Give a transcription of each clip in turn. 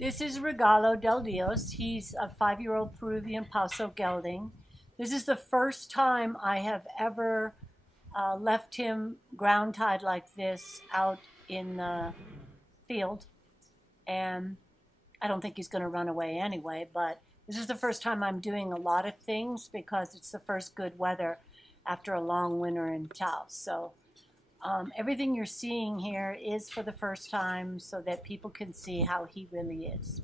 This is Regalo del Dios. He's a 5-year-old Peruvian Paso Gelding. This is the first time I have ever left him ground tied like this out in the field. And I don't think he's going to run away anyway, but this is the first time I'm doing a lot of things because it's the first good weather after a long winter in Taos. So everything you're seeing here is for the first time so that people can see how he really is.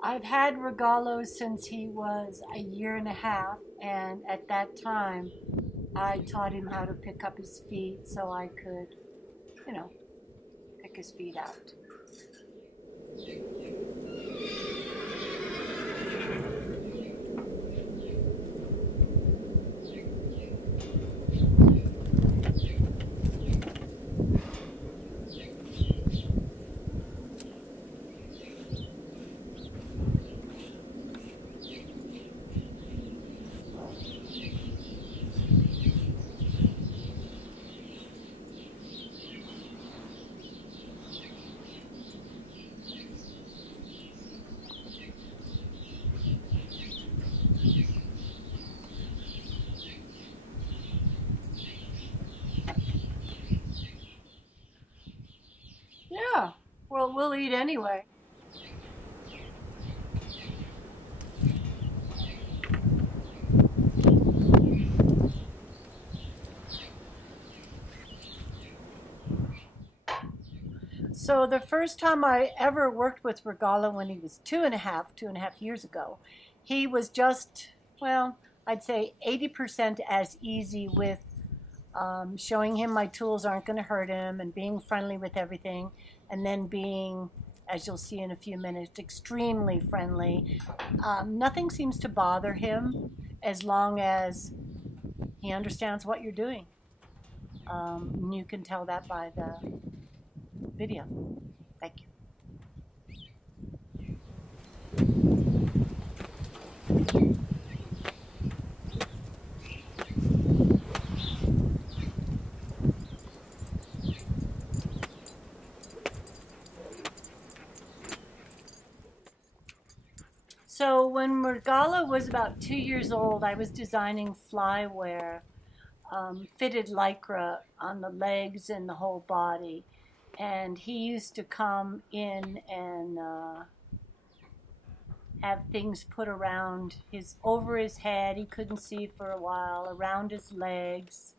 I've had Regalo since he was a year and a half, and at that time I taught him how to pick up his feet so I could, pick his feet out. Yeah, well, we'll eat anyway. So the first time I ever worked with Regalo when he was 2.5 years ago, he was just, well, I'd say 80% as easy with showing him my tools aren't going to hurt him and being friendly with everything, and then being, as you'll see in a few minutes, extremely friendly. Nothing seems to bother him as long as he understands what you're doing. You can tell that by the video. Thank you. So when Regalo was about 2 years old, I was designing flywear, fitted lycra on the legs and the whole body. And he used to come in and have things put around over his head. He couldn't see for a while, around his legs.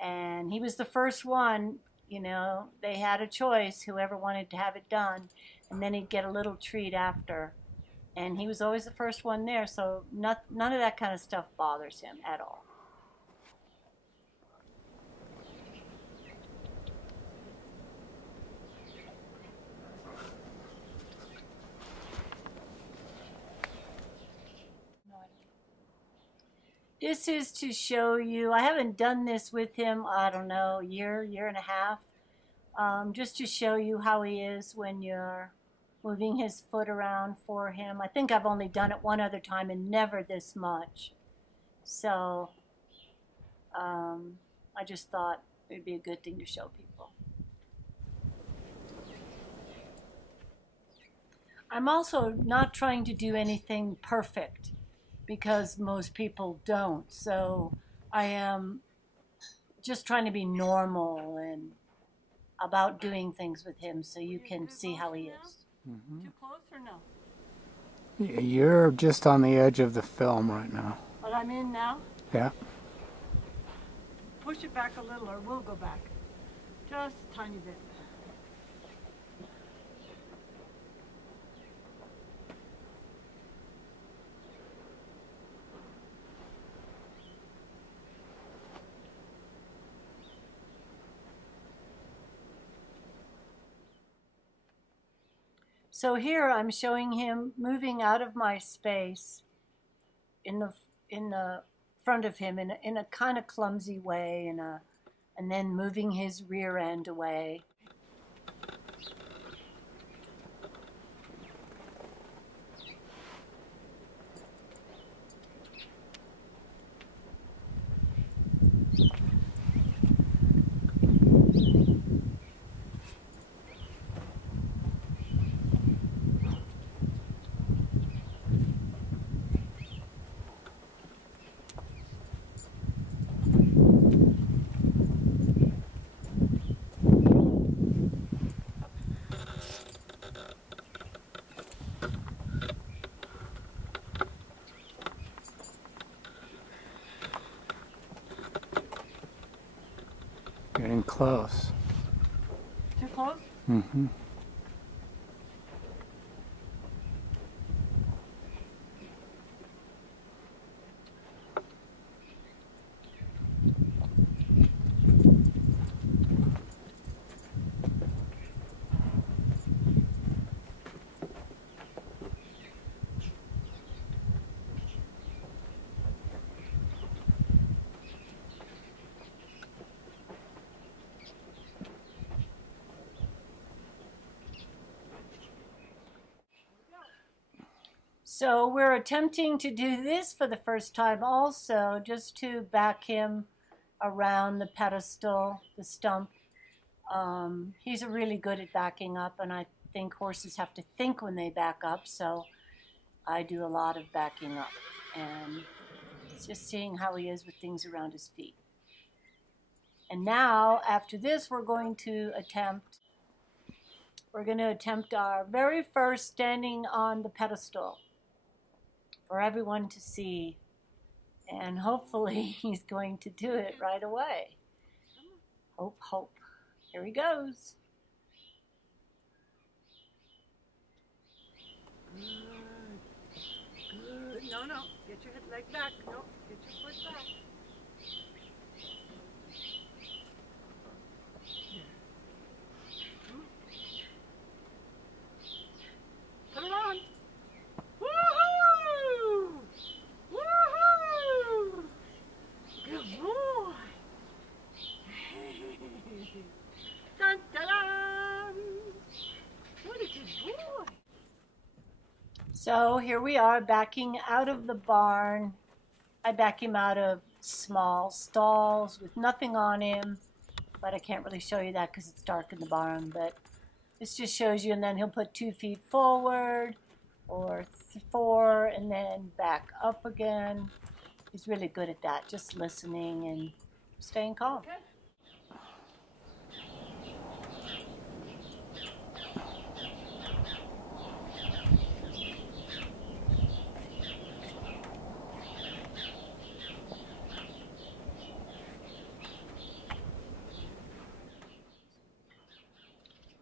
And he was the first one, they had a choice, whoever wanted to have it done. And then he'd get a little treat after. And he was always the first one there, so none of that kind of stuff bothers him at all. This is to show you, I haven't done this with him, I don't know, year and a half, just to show you how he is when you're moving his foot around for him. I think I've only done it one other time and never this much. So I just thought it would be a good thing to show people. I'm also not trying to do anything perfect because most people don't. So I am just trying to be normal and about doing things with him so you can see how he is. Mm-hmm. Too close or no? You're just on the edge of the film right now. But I'm in now? Yeah. Push it back a little or we'll go back. Just a tiny bit. So here I'm showing him moving out of my space in the front of him in a kind of clumsy way, and then moving his rear end away. Getting close. Too close? Mm-hmm. So we're attempting to do this for the first time also, just to back him around the pedestal, the stump. He's really good at backing up, and I think horses have to think when they back up, so I do a lot of backing up. And it's just seeing how he is with things around his feet. And now, after this, we're going to attempt our very first standing on the pedestal for everyone to see. And hopefully he's going to do it right away. Hope, hope. Here he goes. Good. Good. No, no. Get your leg back. No, get your foot back. Put it on. Woohoo! Woohoo! Good boy. Dun, dun, dun. What a good boy. So here we are backing out of the barn. I back him out of small stalls with nothing on him, but I can't really show you that because it's dark in the barn, but this just shows you, and then he'll put 2 feet forward or 4 and then back up again. He's really good at that, just listening and staying calm. Okay.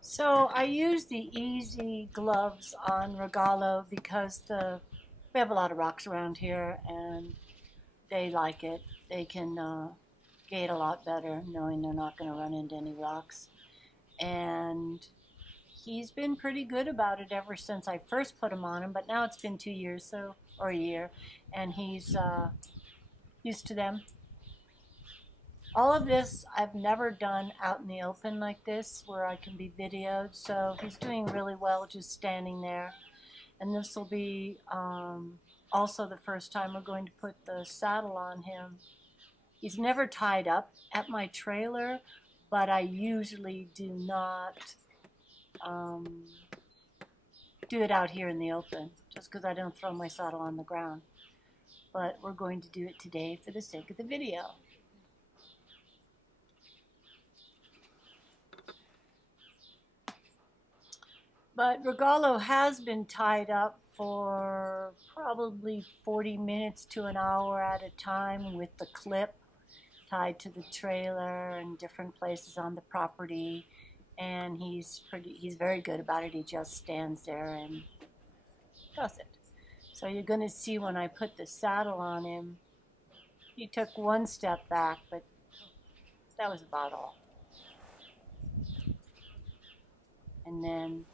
So I use the easy gloves on Regalo because we have a lot of rocks around here and they like it. They can gait a lot better knowing they're not going to run into any rocks. And he's been pretty good about it ever since I first put him on him, but now it's been 2 years, or a year, and he's used to them. All of this I've never done out in the open like this where I can be videoed, so he's doing really well just standing there. And this will be also the first time we're going to put the saddle on him. He's never tied up at my trailer, but I usually do not do it out here in the open, just because I don't throw my saddle on the ground. But we're going to do it today for the sake of the video. But Regalo has been tied up for probably 40 minutes to an hour at a time with the clip tied to the trailer and different places on the property. And he's very good about it. He just stands there and does it. So you're going to see when I put the saddle on him, he took 1 step back, but that was about all. And then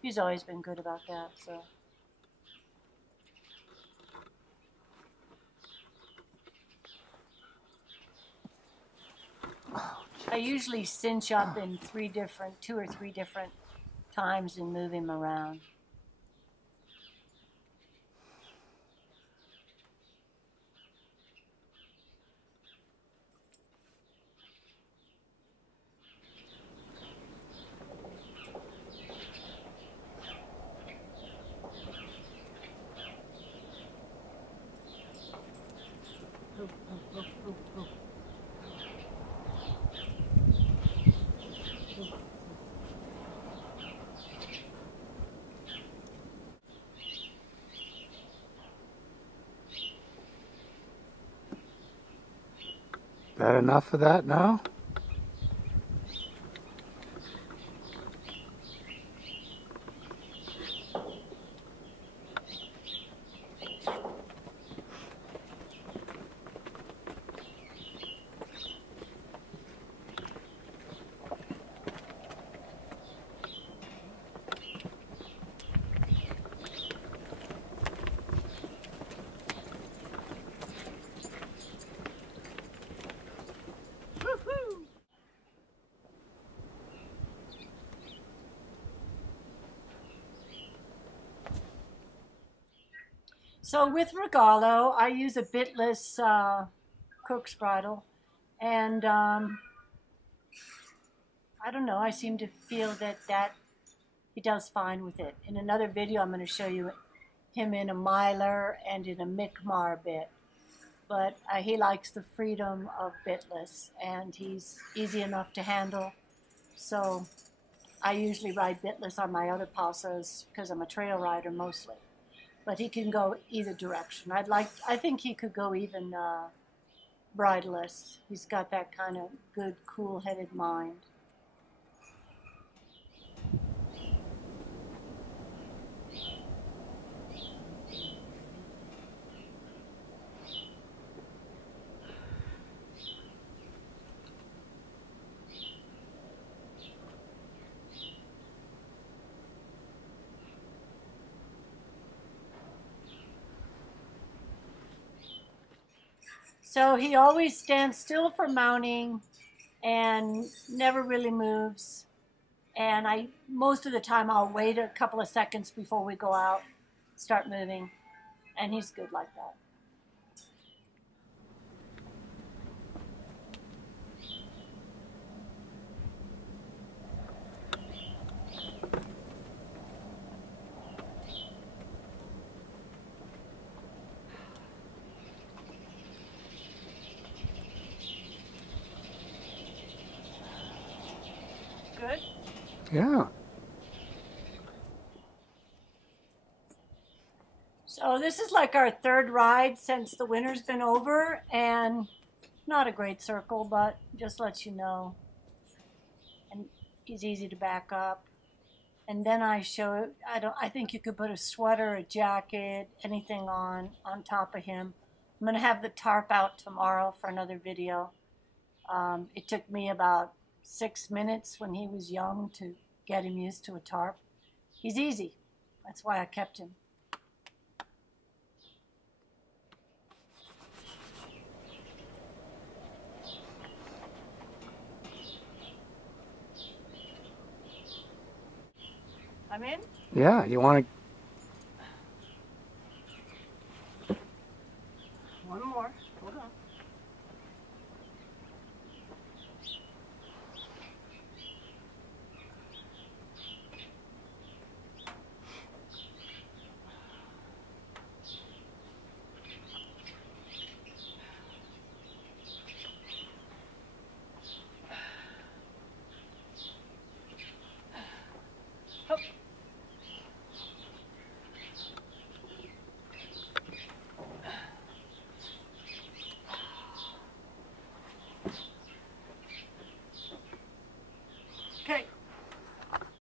he's always been good about that, so. I usually cinch up in 2 or 3 different times and move him around. That enough of that now? So with Regalo, I use a bitless Cook's bridle, and I don't know, I seem to feel that he does fine with it. In another video, I'm going to show you him in a miler and in a Mi'kmaq bit, but he likes the freedom of bitless, and he's easy enough to handle. So I usually ride bitless on my other pasos because I'm a trail rider mostly. But he can go either direction. I think he could go even bridleless. He's got that kind of good, cool-headed mind. So he always stands still for mounting and never really moves. And most of the time I'll wait a couple of seconds before we go out, start moving, and he's good like that. Good? Yeah. So this is like our third ride since the winter's been over, and not a great circle, but just lets you know. And he's easy to back up. And then I show, I think you could put a sweater, a jacket, anything on top of him. I'm gonna have the tarp out tomorrow for another video. It took me about 6 minutes when he was young to get him used to a tarp. He's easy. That's why I kept him. I'm in? Yeah, you want to... One more. Hold on.